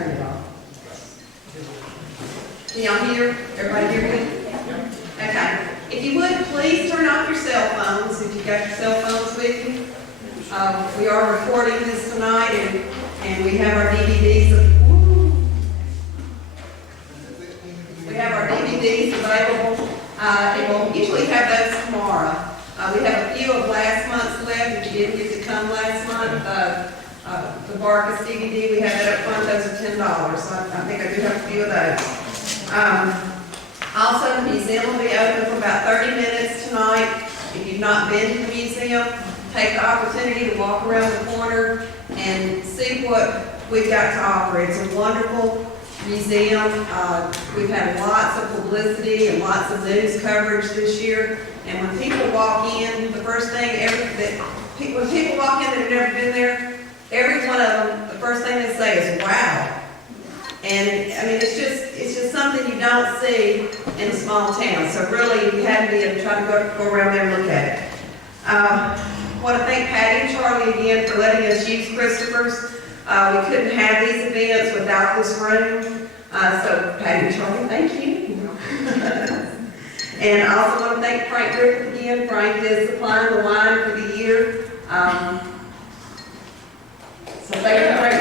turn it off. Can y'all hear? Everybody hear me? Okay. If you would, please turn off your cell phones if you've got your cell phones with you. We are recording this tonight, and we have our DVDs. We have our DVDs available, and we'll usually have those tomorrow. We have a few of last month's left. If you didn't get to come last month, the Barkus DVD, we have that up front. Those are $10. So I think I do have a few of those. Also, the museum will be open for about 30 minutes tonight. If you've not been to the museum, take the opportunity to walk around the corner and see what we've got to offer. It's a wonderful museum. We've had lots of publicity and lots of news coverage this year. And when people walk in, the first thing, when people walk in that have never been there, every one of them, the first thing they say is, wow. And I mean, it's just something you don't see in a small town. So really, you have to try to go around there and look at it. I want to thank Patty and Charlie again for letting us use Christopher's. We couldn't have these events without this room. So Patty and Charlie, thank you. And I also want to thank Frank Griffith again. Frank is supplying the wine for the year. So thank you, Frank.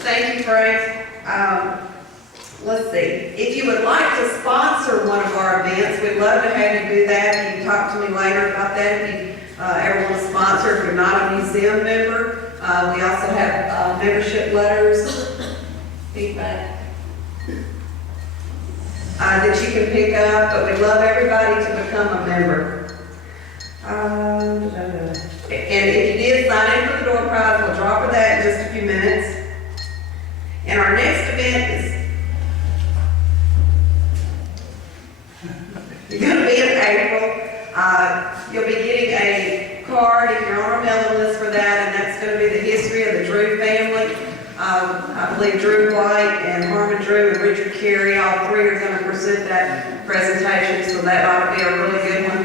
Thank you, Frank. Let's see. If you would like to sponsor one of our events, we'd love to have you do that. You can talk to me later about that if you ever want to sponsor if you're not a museum member. We also have membership letters, feedback, that you can pick up, but we'd love everybody to become a member. And if you did sign in for the door prize, we'll draw for that in just a few minutes. And our next event is going to be in April. You'll be getting a card if you're on our mailing list for that, and that's going to be the history of the Drew family. I believe Drew White and Harmon Drew and Richard Carey, all three are going to present that presentation, so that ought to be a really good one.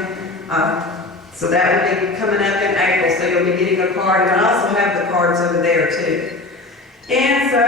So that will be coming up in April, so you'll be getting a card, and I also have the cards over there too. And so,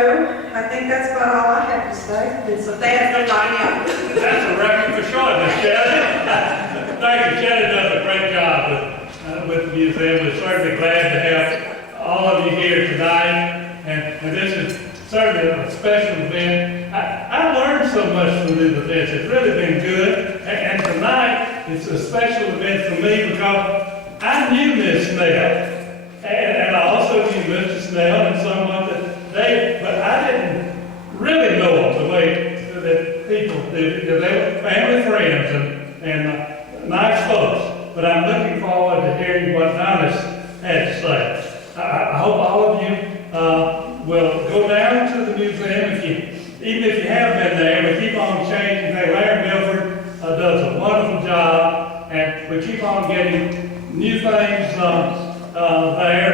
I think that's about all I have to say. And so thanks for lining up. That's a record for shortness, Shannon. Thank you, Shannon does a great job with the museum. We're certainly glad to have all of you here tonight. And this is certainly a special event. I learned so much from these events. It's really been good. And tonight, it's a special event for me because I knew Miss Snell. And I also knew Mr. Snell and someone but I didn't really know them the way that people do. They were family friends and nice folks. But I'm looking forward to hearing what Donnis had to say. I hope all of you will go down to the museum. Even if you have been there, we keep on changing things. Larry Milford does a wonderful job, and we keep on getting new things there,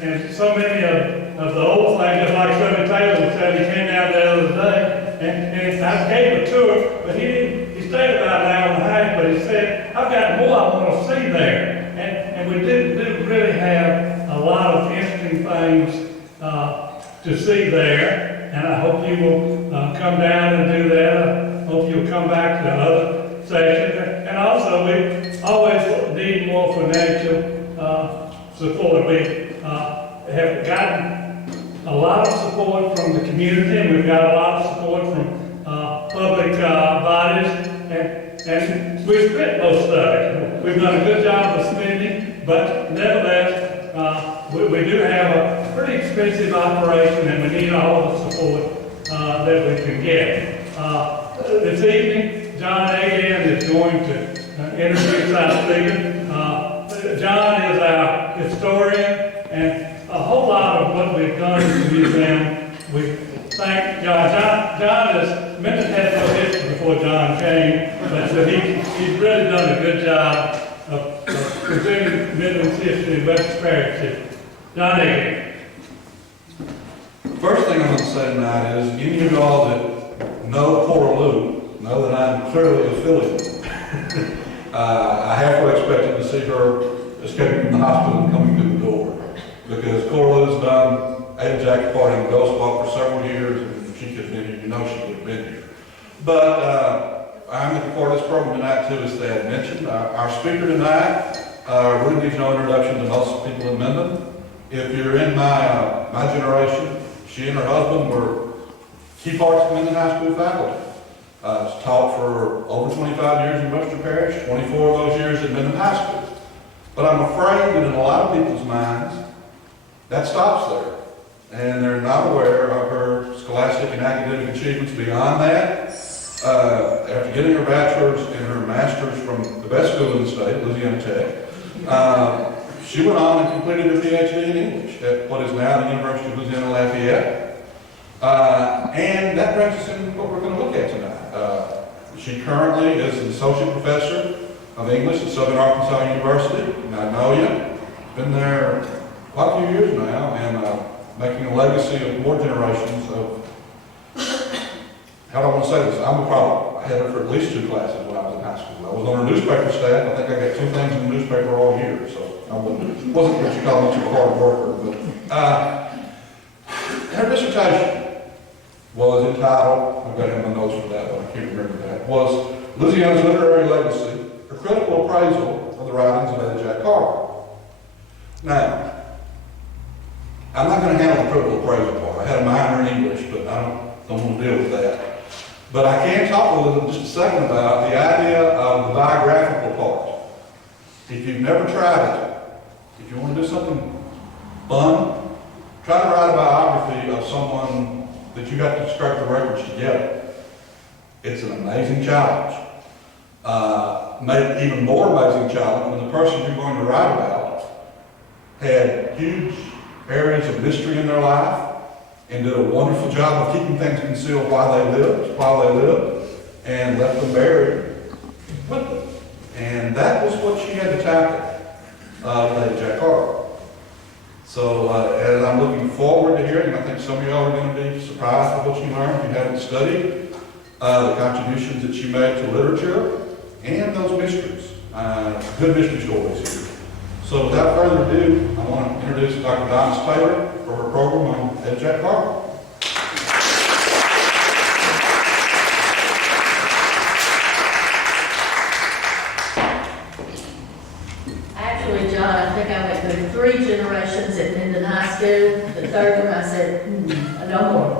and so many of the old things, just like Sonny Taylor said, he came down the other day, and I gave him a tour, but he stayed about an hour and a half, but he said, I've got more I want to see there. And we didn't really have a lot of interesting things to see there, and I hope you will come down and do that. I hope you'll come back to other sessions. And also, we always need more financial support. We have gotten a lot of support from the community, and we've got a lot of support from public bodies, and we've spent most of it. We've done a good job of spending, but nevertheless, we do have a pretty expensive operation, and we need all the support that we can get. This evening, John Again is going to introduce our speaker. John is our historian, and a whole lot of what we've done in the museum, we thank John. John has, Minden had no history before John came, but so he's really done a good job of presenting Minden's history in Webster Parish. John Again. First thing I'm going to say tonight is, any of y'all that know poor Lou know that I'm clearly a Philly. I halfway expected to see her escaping from the hospital and coming to the door. because Cora Lou's done Ada Jack party in Ghost Walk for several years, and if she could have been here, you know she would have been here. But I'm looking forward to this program tonight too, as Thad mentioned. Our speaker tonight really needs no introduction to most people in Minden. If you're in my generation, she and her husband were key parts of Minden High School faculty. She's taught for over 25 years in Webster Parish, 24 of those years at Minden High School. But I'm afraid that in a lot of people's minds, that stops there. And they're not aware of her scholastic and academic achievements beyond that. After getting her bachelor's and her master's from the best school in the state, Louisiana Tech, she went on and completed her PhD in English at what is now the University of Louisiana Lafayette. And that brings us into what we're going to look at tonight. She currently is an associate professor of English at Southern Arkansas University in Magnolia. Been there quite a few years now, and making a legacy of more generations of, how do I want to say this? I had her for at least 2 classes when I was in high school. I was on her newspaper staff. I think I got 2 things in the newspaper all year, so I wasn't what you call much of a hard worker. But her dissertation was entitled, I've got it in my notes for that, but I can't remember that, was Louisiana's Literary Legacy, a critical appraisal of the writings of Jack Carver. Now, I'm not going to handle the critical appraisal part. I had a minor in English, but I don't want to deal with that. But I can talk a little, just a second, about the idea of the biographical part. If you've never tried it, if you want to do something fun, try to write a biography of someone that you got to scrape the records together. It's an amazing challenge. Made it even more amazing challenge when the person you're going to write about had huge areas of mystery in their life and did a wonderful job of keeping things concealed while they lived, and left them buried with them. And that was what she had to tackle, Lady Jack Carver. So as I'm looking forward to hearing, I think some of y'all are going to be surprised at what you learned if you haven't studied the contributions that she made to literature and those mysteries, good mystery stories here. So without further ado, I want to introduce Dr. Donnis Taylor for her program on Jack Carver. Actually, John, I think I went through 3 generations at Minden High School. The third one, I said, no more.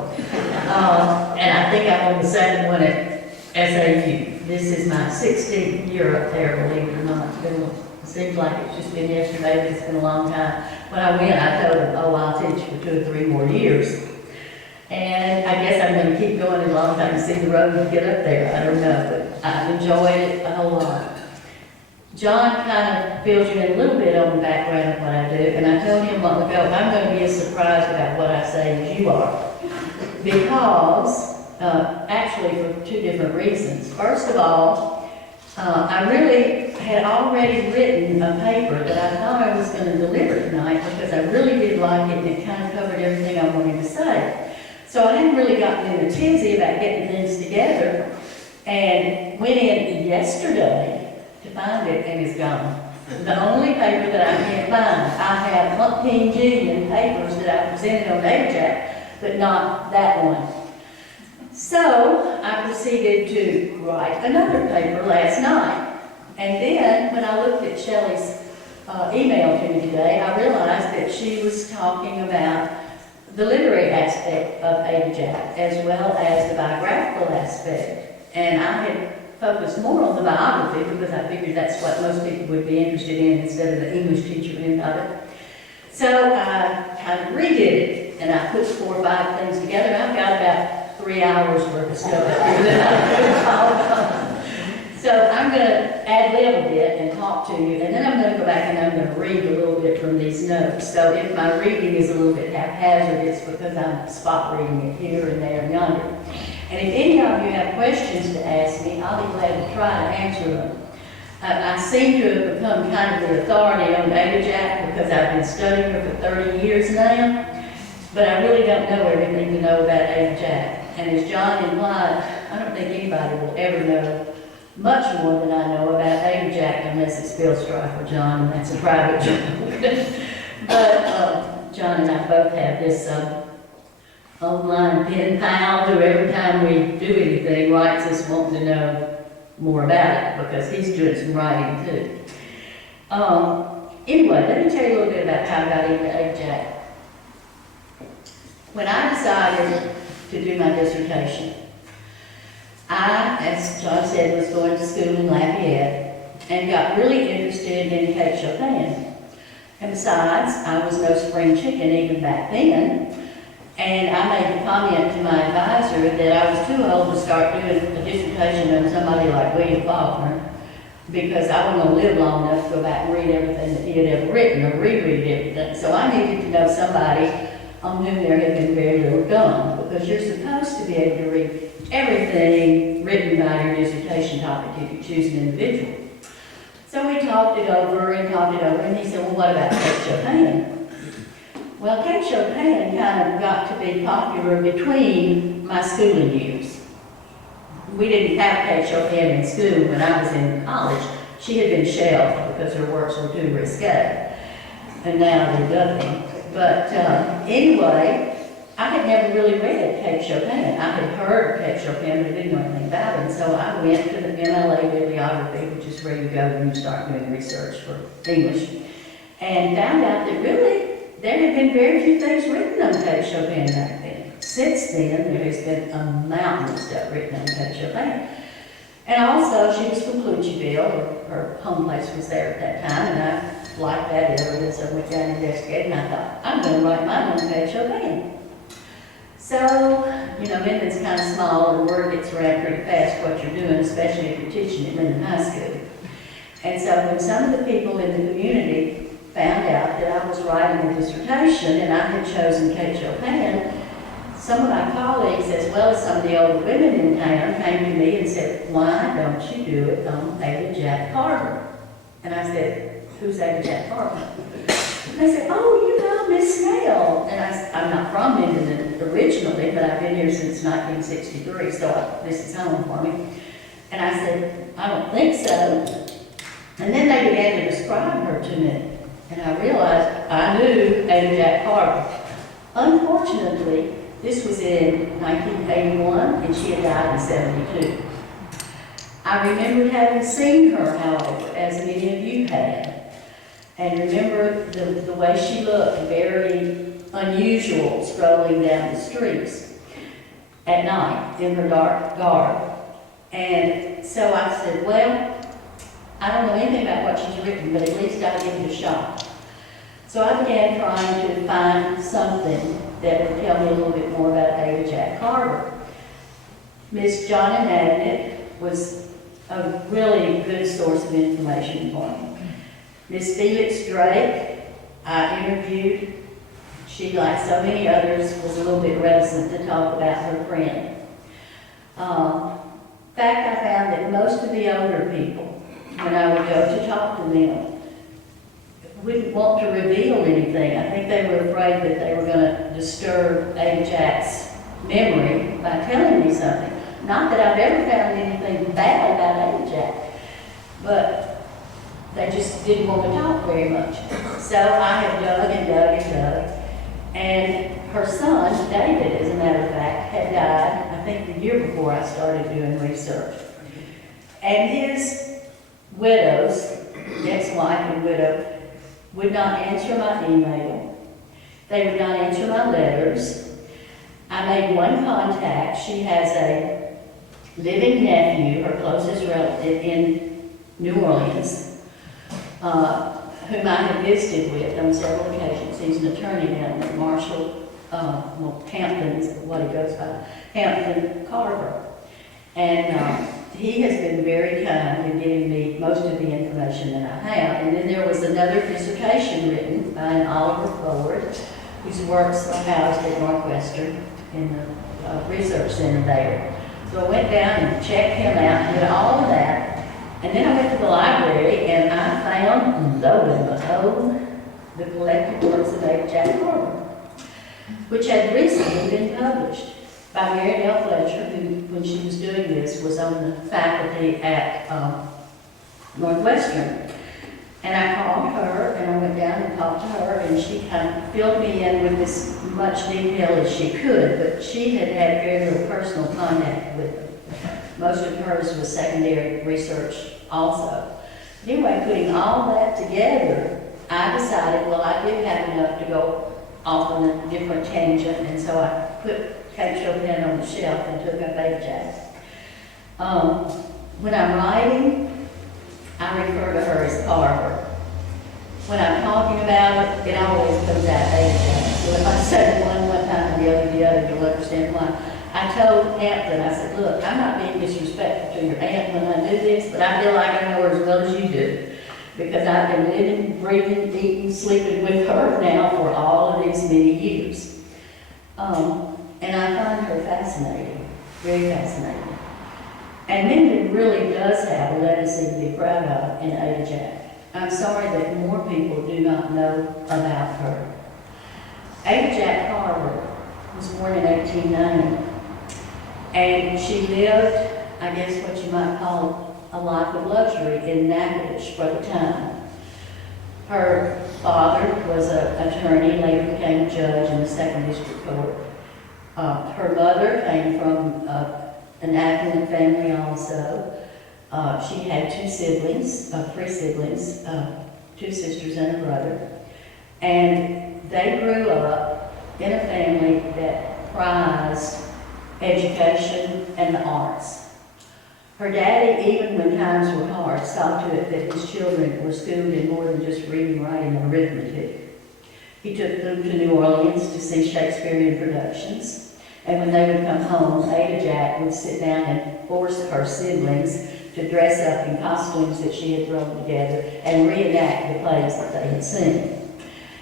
And I think I'm on the second one at SAU. This is my 16th year up there, believe it or not. It seems like it's just been yesterday, but it's been a long time. When I went, I told them, oh, I'll teach for 2 or 3 more years. And I guess I'm going to keep going as long as I can see the road and get up there. I don't know, but I've enjoyed it a whole lot. John kind of fills you in a little bit on the background of what I do, and I told him a while ago, I'm going to be as surprised about what I say as you are. Because, actually for 2 different reasons. First of all, I really had already written a paper that I thought I was going to deliver tonight because I really did like it and it kind of covered everything I wanted to say. So I hadn't really gotten in a tizzy about getting things together and went in yesterday to find it and it's gone. The only paper that I can't find. I have umpteen jillion papers that I presented on Jack, but not that one. So I proceeded to write another paper last night. And then when I looked at Shelley's email to me today, I realized that she was talking about the literary aspect of Ada Jack as well as the biographical aspect. And I had focused more on the biography because I figured that's what most people would be interested in instead of the English teacher end of it. So I kind of redid it and I put 4 or 5 things together. I've got about 3 hours worth of stuff So I'm going to ad-lib a bit and talk to you, and then I'm going to go back and I'm going to read a little bit from these notes. So if my reading is a little bit haphazard, it's because I'm spot reading it here and there and yonder. And if any of you have questions to ask me, I'll be glad to try to answer them. I seem to have become kind of the authority on Ada Jack because I've been studying her for 30 years now, but I really don't know everything to know about Ada Jack. And as John implied, I don't think anybody will ever know much more than I know about Ada Jack unless it's Bill Strife or John, and that's a private joke. But John and I both have this online pen pal who every time we do anything writes us wanting to know more about it because he's doing some writing too. Anyway, let me tell you a little bit about how I got into AJAC. When I decided to do my dissertation, I, as John said, was going to school in Lafayette and got really interested in Kate Chopin. And besides, I was no spring chicken even back then. And I made the comment to my advisor that I was too old to start doing a dissertation on somebody like William Faulkner because I wasn't going to live long enough to go back and read everything that he had ever written or reread everything. So I needed to know somebody on whom there had been very little done because you're supposed to be able to read everything written by your dissertation topic if you choose an individual. So we talked it over, and he said, well, what about Kate Chopin? Well, Kate Chopin kind of got to be popular between my schooling years. We didn't have Kate Chopin in school when I was in college. She had been shelved because her works were too risque, and now they're nothing. But anyway, I had never really read Kate Chopin. I had heard of Kate Chopin, but I didn't know anything about her. And so I went to the MLA bibliography, which is where you go when you start doing research for English, and found out that really there had been very few things written on Kate Chopin back then. Since then, there has been a mountain of stuff written on Kate Chopin. And also, she was from Clutcheville. Her home place was there at that time, and I liked that area, so I went down and investigated, and I thought, I'm going to write mine on Kate Chopin. So, you know, Minden's kind of small, and the word gets around pretty fast what you're doing, especially if you're teaching at Minden High School. And so when some of the people in the community found out that I was writing a dissertation and I had chosen Kate Chopin, some of my colleagues, as well as some of the older women in town, came to me and said, why don't you do it on Ada Jack Carver? And I said, who's Ada Jack Carver? And they said, oh, you know, Miss Snell. And I'm not from Minden originally, but I've been here since 1963, so this is home for me. And I said, I don't think so. And then they began to describe her to me. And I realized I knew Ada Jack Carver. Unfortunately, this was in 1981, and she had died in 72. I remembered having seen her, however, as many of you had, and remember the way she looked, very unusual, strolling down the streets at night in her dark garb. And so I said, well, I don't know anything about what she's written, but at least I'll give it a shot. So I began trying to find something that would tell me a little bit more about Ada Jack Carver. Miss Johnny Magnet was a really good source of information for me. Miss Felix Drake, I interviewed. She, like so many others, was a little bit reticent to talk about her friend. In fact, I found that most of the older people, when I would go to talk to them, wouldn't want to reveal anything. I think they were afraid that they were going to disturb Ada Jack's memory by telling me something. Not that I've ever found anything bad about Ada Jack, but they just didn't want to talk very much. So I have dug and dug and dug, and her son, David, as a matter of fact, had died, I think, the year before I started doing research. And his widows, ex-wife and widow, would not answer my email. They would not answer my letters. I made one contact. She has a living nephew, her closest relative, in New Orleans, whom I have visited with on several occasions. He's an attorney down there, Marshall, Hampton's, what he goes by, Hampton Carver. And he has been very kind in giving me most of the information that I have. And then there was another dissertation written by an Oliver Ford, whose works are housed at Northwestern in the research center there. So I went down and checked him out, did all of that. And then I went to the library and I found, lo and behold, the collected works of Ada Jack Carver, which had recently been published by Mary Dell Fletcher, who, when she was doing this, was on the faculty at Northwestern. And I called her, and I went down and talked to her, and she kind of filled me in with as much detail as she could, but she had had very little personal contact with them. Most of hers was secondary research also. Anyway, putting all that together, I decided, well, I did have enough to go off on a different tangent, and so I put Kate Chopin on the shelf and took up Ada Jack. When I'm writing, I refer to her as Carver. When I'm talking about it, it always comes out Ada Jack. So if I say one time and the other, you'll understand why. I told Hampton, I said, look, I'm not being disrespectful to your aunt when I do this, but I feel like I know her as well as you do. Because I've been living, breathing, eating, sleeping with her now for all of these many years. And I find her fascinating, very fascinating. And Minden really does have a legacy to be proud of in Ada Jack. I'm sorry that more people do not know about her. Ada Jack Carver was born in 1890, and she lived, I guess what you might call a life of luxury in Natchitoches for the time. Her father was an attorney, later became a judge in the 2nd District Court. Her mother came from an affluent family also. She had 3 siblings, 2 sisters and a brother. And they grew up in a family that prized education and the arts. Her daddy, even when times were hard, saw to it that his children were schooled in more than just reading, writing, and arithmetic. He took them to New Orleans to see Shakespearean productions, and when they would come home, Ada Jack would sit down and force her siblings to dress up in costumes that she had thrown together and reenact the plays that they had seen.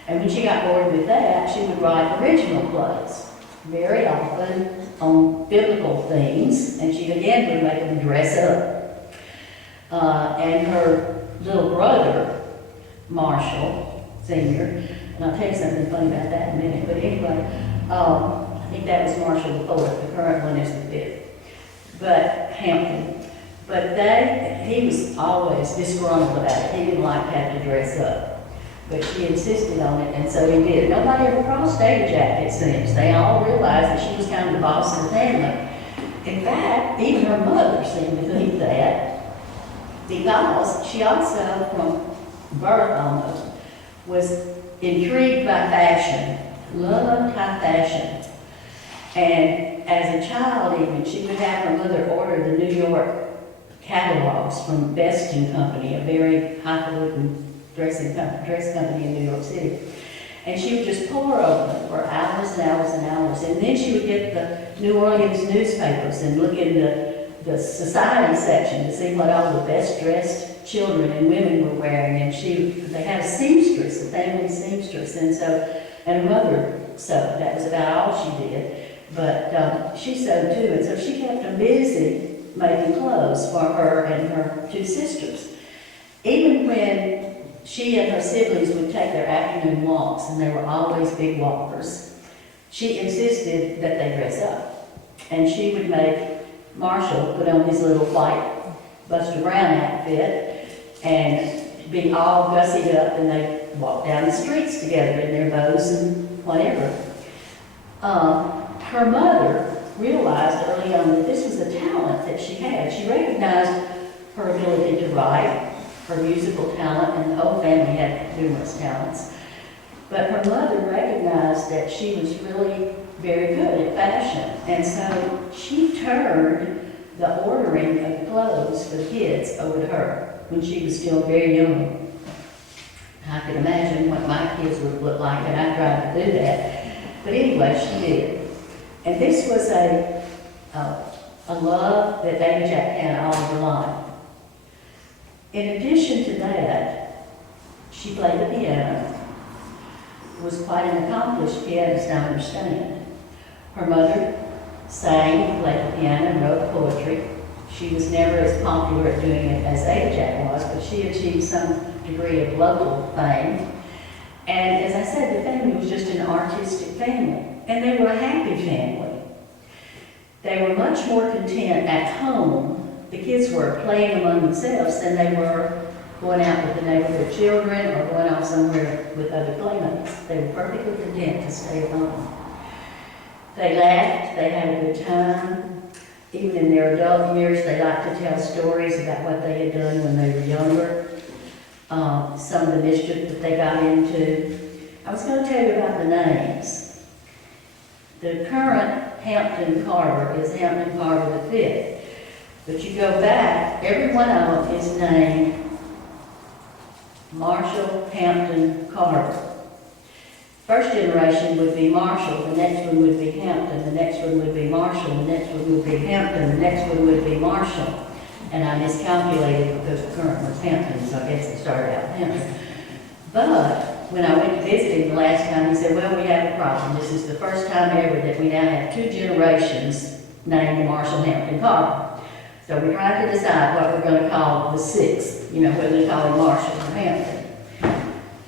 And when she got bored with that, she would write original plays, very often on biblical themes, and she again would make them dress up. And her little brother, Marshall, Sr., and I'll tell you something funny about that in a minute, but anyway, I think that was Marshall the 4th, the current one is the 5th, but Hampton. But he was always disgruntled about it. He didn't like to have to dress up. But she insisted on it, and so he did. Nobody ever crossed Ada Jack, it seems. They all realized that she was kind of the boss of the family. In fact, even her mother seemed to think that, because she also, from birth almost, was intrigued by fashion, loved high fashion. And as a child even, she would have her mother order the New York catalogs from Best & Company, a very highfalutin dress company in New York City. And she would just pore over them for hours and hours and hours. And then she would get the New Orleans newspapers and look in the society section to see what all the best dressed children and women were wearing. And they had a seamstress, a family seamstress. And her mother sewed. That was about all she did. But she sewed too. And so she kept them busy making clothes for her and her 2 sisters. Even when she and her siblings would take their afternoon walks, and they were always big walkers, she insisted that they dress up. And she would make Marshall put on his little white Buster Brown outfit and be all gussied up, and they'd walk down the streets together in their bows and whatever. Her mother realized early on that this was a talent that she had. She recognized her ability to write, her musical talent, and the whole family had numerous talents. But her mother recognized that she was really very good at fashion, and so she turned the ordering of clothes for the kids over to her when she was still very young. I could imagine what my kids would look like, and I tried to do that. But anyway, she did. And this was a love that Ada Jack had all of her life. In addition to that, she played the piano, was quite an accomplished pianist, I understand. Her mother sang, played the piano, wrote poetry. She was never as popular at doing it as Ada Jack was, but she achieved some degree of local fame. And as I said, the family was just an artistic family, and they were a happy family. They were much more content at home, the kids were, playing among themselves than they were going out with the neighborhood children or going off somewhere with other playmates. They were perfectly content to stay at home. They laughed, they had a good time. Even in their adult years, they liked to tell stories about what they had done when they were younger, some of the mischief that they got into. I was going to tell you about the names. The current Hampton Carver is Hampton Carver V. But you go back, every one of them is named Marshall Hampton Carver. First generation would be Marshall, the next one would be Hampton, the next one would be Marshall, the next one would be Hampton, the next one would be Marshall. And I miscalculated because the current was Hampton, so I guess it started out Hampton. But when I went to visit him the last time, he said, well, we have a problem. This is the first time ever that we now have 2 generations named Marshall Hampton Carver. So we're trying to decide what we're going to call the 6th, whether to call him Marshall or Hampton.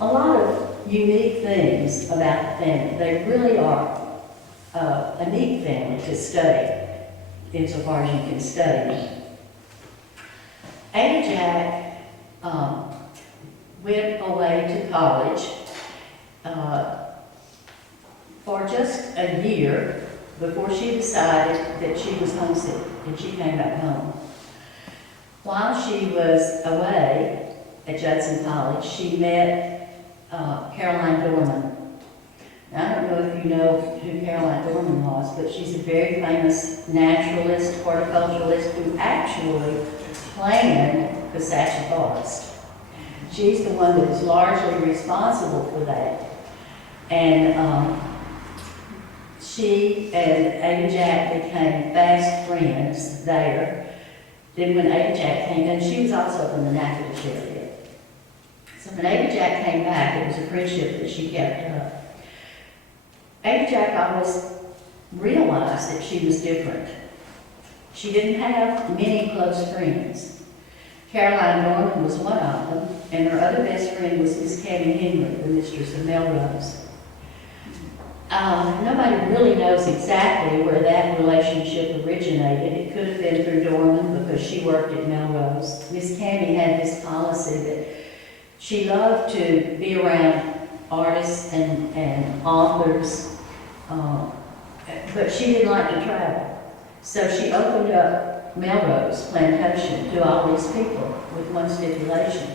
A lot of unique things about the family. They really are a neat family to study, insofar as you can study them. Ada Jack went away to college for just a year before she decided that she was homesick, and she came back home. While she was away at Judson College, she met Caroline Dorman. Now, I don't know if you know who Caroline Dorman was, but she's a very famous naturalist, horticulturalist who actually planned the Sacha Forest. She's the one that is largely responsible for that. And she and Ada Jack became fast friends there. Then when Ada Jack came, and she was also from the Natchitoches area. So when Ada Jack came back, it was a friendship that she kept up. Ada Jack always realized that she was different. She didn't have many close friends. Caroline Norman was one of them, and her other best friend was Miss Cammie Henry, the mistress of Melrose. Nobody really knows exactly where that relationship originated. It could have been through Dorman because she worked at Melrose. Miss Cammie had this policy that she loved to be around artists and authors, but she didn't like to travel. So she opened up Melrose Plantation to all these people with one stipulation.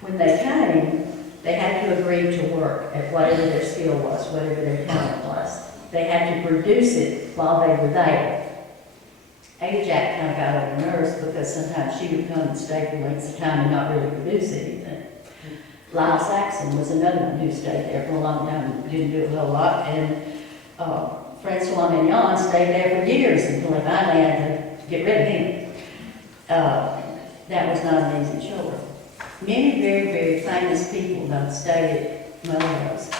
When they came, they had to agree to work at whatever their skill was, whatever their talent was. They had to produce it while they were there. Ada Jack kind of got on her nerves because sometimes she would come and stay for lengths of time and not really produce anything. Lyle Saxon was another one who stayed there for a long time and didn't do a whole lot. And Francois Mignon stayed there for years until they finally had to get rid of him. That was not an easy chore. Many very, very famous people though stayed at Melrose.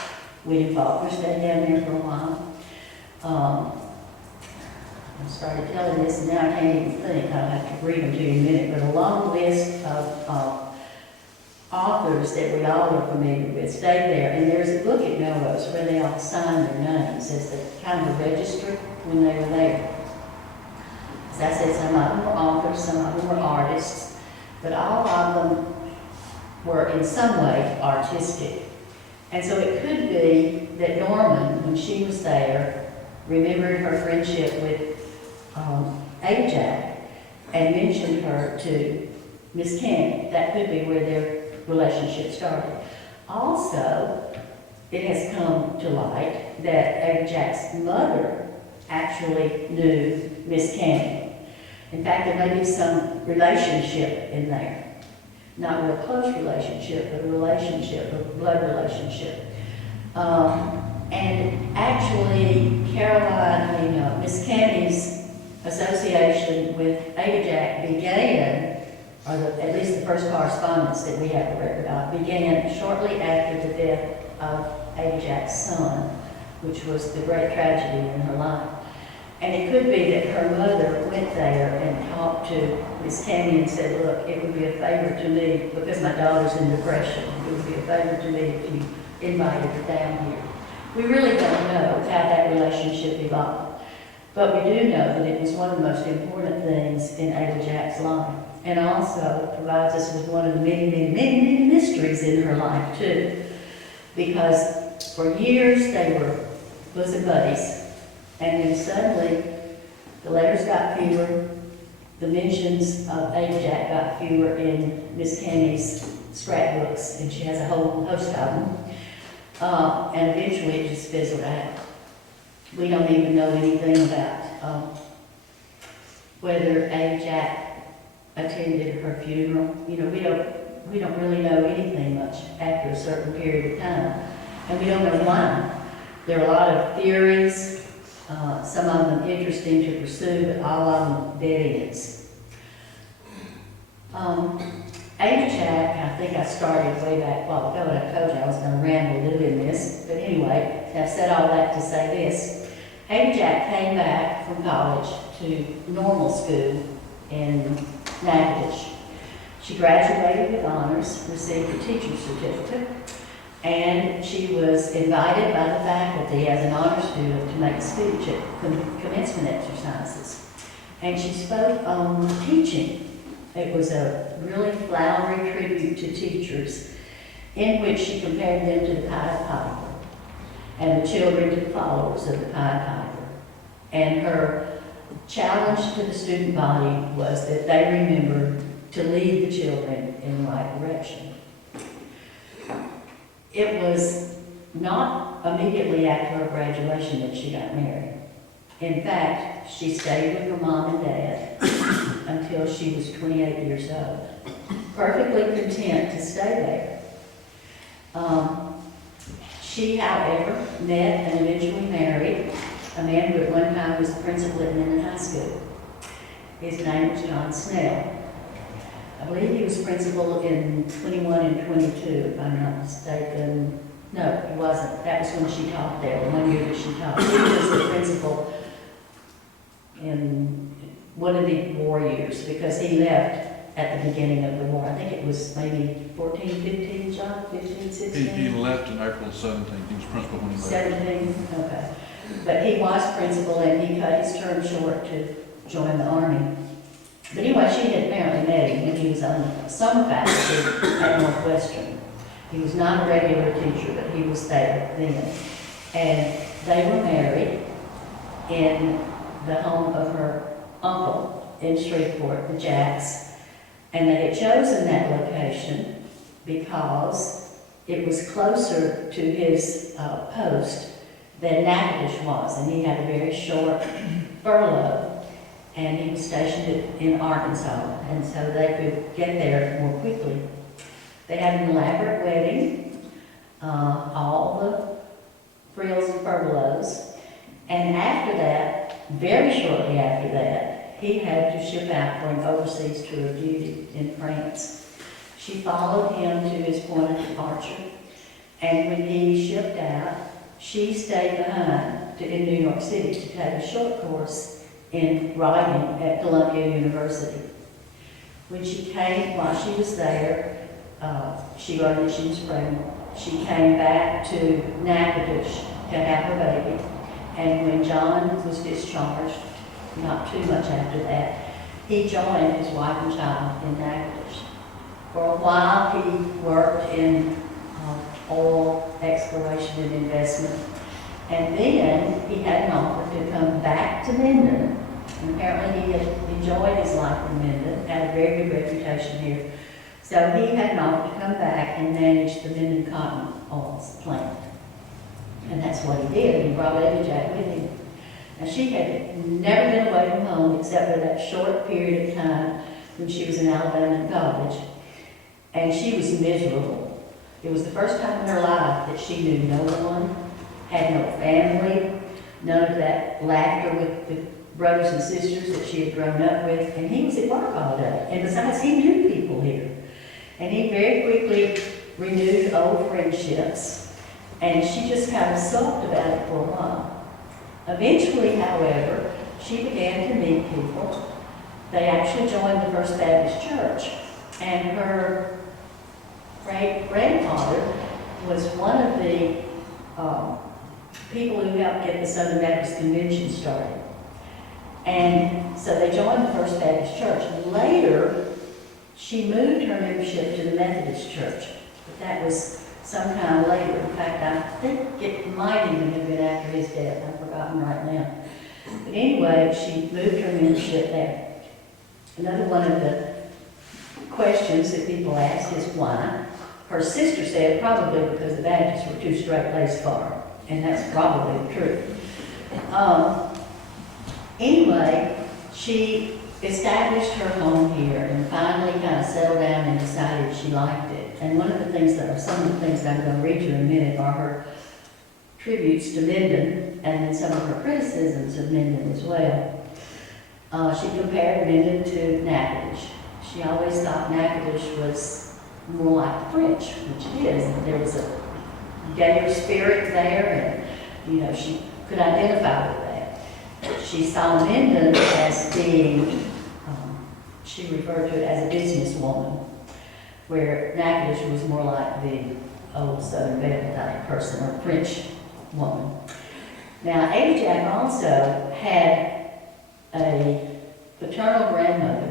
William Faulkner stayed down there for a while. I started telling this and now I can't even think. I'll have to read them to you in a minute. But a long list of authors that we all are familiar with stayed there. And there's a book at Melrose where they all signed their names as the kind of registry when they were there. As I said, some of them were authors, some of them were artists, but all of them were in some way artistic. And so it could be that Norman, when she was there, remembered her friendship with Ada Jack and mentioned her to Miss Cammie. That could be where their relationship started. Also, it has come to light that Ada Jack's mother actually knew Miss Cammie. In fact, there may be some relationship in there. Not a real close relationship, but a relationship, a blood relationship. And actually, Miss Cammie's association with Ada Jack began, or at least the first correspondence that we have a record of, began shortly after the death of Ada Jack's son, which was the great tragedy in her life. And it could be that her mother went there and talked to Miss Cammie and said, look, it would be a favor to me, because my daughter's in depression, it would be a favor to me if you invited her down here. We really don't know how that relationship evolved, but we do know that it was one of the most important things in Ada Jack's life. and also provides us with one of the many, many, many, many mysteries in her life too. Because for years they were bosom buddies, and then suddenly the letters got fewer, the mentions of Jack got fewer in Miss Cammie's scrapbooks, and she has a whole host of them. And eventually it just fizzled out. We don't even know anything about whether Jack attended her funeral. You know, we don't really know anything much after a certain period of time, and we don't know why. There are a lot of theories, some of them interesting to pursue, but all of them dead ends. Jack, I think I started way back a while ago, and I told you I was going to ramble a little bit in this, but anyway, I've said all that to say this. Jack came back from college to normal school in Natchitoches. She graduated with honors, received a teacher's certificate, and she was invited by the faculty as an honor student to make a speech at commencement exercises. And she spoke on teaching. It was a really flowery tribute to teachers, in which she compared them to the Pied Piper, and the children to the followers of the Pied Piper. And her challenge to the student body was that they remember to lead the children in the right direction. It was not immediately after her graduation that she got married. In fact, she stayed with her mom and dad until she was 28 years old, perfectly content to stay there. She, however, met and eventually married a man who at one time was the principal at Minden High School. His name was Donnis Snell. I believe he was principal in 21 and 22, if I'm not mistaken. No, he wasn't. That was when she taught there, the 1 year that she taught. He was the principal in one of the war years, because he left at the beginning of the war. I think it was maybe 14, 15, John, 15, 16? He left in April 17th. He was principal when he left. 17, okay. But he was principal, and he cut his term short to join the Army. But anyway, she had apparently met him when he was on the summer faculty at Northwestern. He was not a regular teacher, but he was there then. And they were married in the home of her uncle in Shreveport, the Jacks. And they had chosen that location because it was closer to his post than Natchitoches was. And he had a very short furlough. And he was stationed in Arkansas, and so they could get there more quickly. They had an elaborate wedding, all the frills and furbelows, and after that, very shortly after that, he had to ship out for an overseas tour of duty in France. She followed him to his point of departure, and when he shipped out, she stayed behind in New York City to take a short course in writing at Columbia University. When she came, while she was there, she learned that she was pregnant. She came back to Natchitoches to have her baby. And when John was discharged, not too much after that, he joined his wife and child in Natchitoches. For a while, he worked in oil exploration and investment. And then he had an offer to come back to Minden. And apparently he had enjoyed his life in Minden, had a very good reputation here. So he had an offer to come back and manage the Minden Cotton Oils plant. And that's what he did. He brought Jack with him. Now she had never been away from home except for that short period of time when she was in Alabama in college. And she was miserable. It was the first time in her life that she knew no one, had no family, none of that laughter with the brothers and sisters that she had grown up with, and he was at work all day. And besides, he knew people here. And he very quickly renewed old friendships, and she just kind of sulked about it for a while. Eventually, however, she began to meet people. They actually joined the First Baptist Church, and her great-grandfather was one of the people who helped get the Southern Baptist Convention started. And so they joined the First Baptist Church. Later, She moved her membership to the Methodist Church, but that was some time later. In fact, I think it might even have been after his death. I've forgotten right now. But anyway, she moved her membership there. Another one of the questions that people ask is why. Her sister said probably because the Baptists were too straight-laced for her, and that's probably the truth. Anyway, she established her home here and finally kind of settled down and decided she liked it. And one of the things that are some of the things that I'm going to read you in a minute are her tributes to Minden and then some of her criticisms of Minden as well. She compared Minden to Natchitoches. She always thought Natchitoches was more like the French, which it is. And there was a gayer spirit there, and, you know, she could identify with that. She saw Minden as being, she referred to it as a businesswoman, where Natchitoches was more like the old Southern Belle type person, or French woman. Now, Ada Jack also had a paternal grandmother